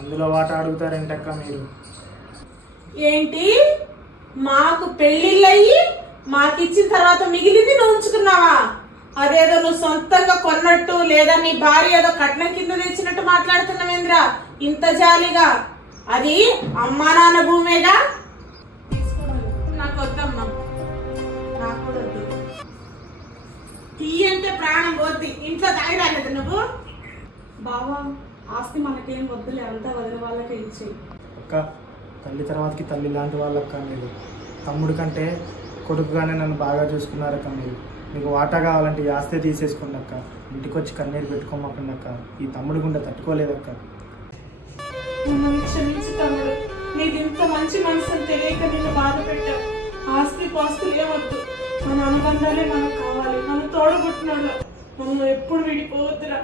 అందులో వాటా అడుగుతారేంటక్క మీరు? ఏంటి, మాకు పెళ్ళిళ్ళయ్యి మాకిచ్చిన తర్వాత మిగిలింది నువ్వు ఉంచుకున్నావా? అదేదో నువ్వు సొంతంగా కొన్నట్టు లేదా నీ భార్య ఏదో కట్నం కింద తెచ్చినట్టు మాట్లాడుతున్నావేంద్రా ఇంత జాలిగా? అది అమ్మా నాన్న భూమేగా. నాకు వద్దమ్మా, నాకు కూడా వద్దు. టీ అంటే ప్రాణం పోద్ది, ఇంట్లో తాగరాలేదు నువ్వు. బావా, ఆస్తి మనకేం వద్దులే, అంతా వదిన వాళ్ళకే ఇచ్చేయి. అక్క, తల్లి తర్వాతకి తల్లి లాంటి వాళ్ళక్క మీరు. తమ్ముడు కంటే కొడుకుగానే నన్ను బాగా చూసుకున్నారక్క మీరు. మీకు వాటా కావాలంటే ఈ ఆస్తే తీసేసుకోండి అక్క. ఇంటికి వచ్చి కన్నీరు పెట్టుకోమాకండి అక్క. ఈ తమ్ముడు గుండె తట్టుకోలేదక్క. మమ్మల్ని క్షమించు తమ్ముడు, నీకు ఇంత మంచి మనసుని తెలియక నిన్ను బాధ పెట్టావు. ఆస్తి పాస్తులు ఏమొద్దు, మన అనుబంధాలే మనకు కావాలి. మన తోడబుట్టినోళ్ళు మనం ఎప్పుడు విడిపోవద్దురా.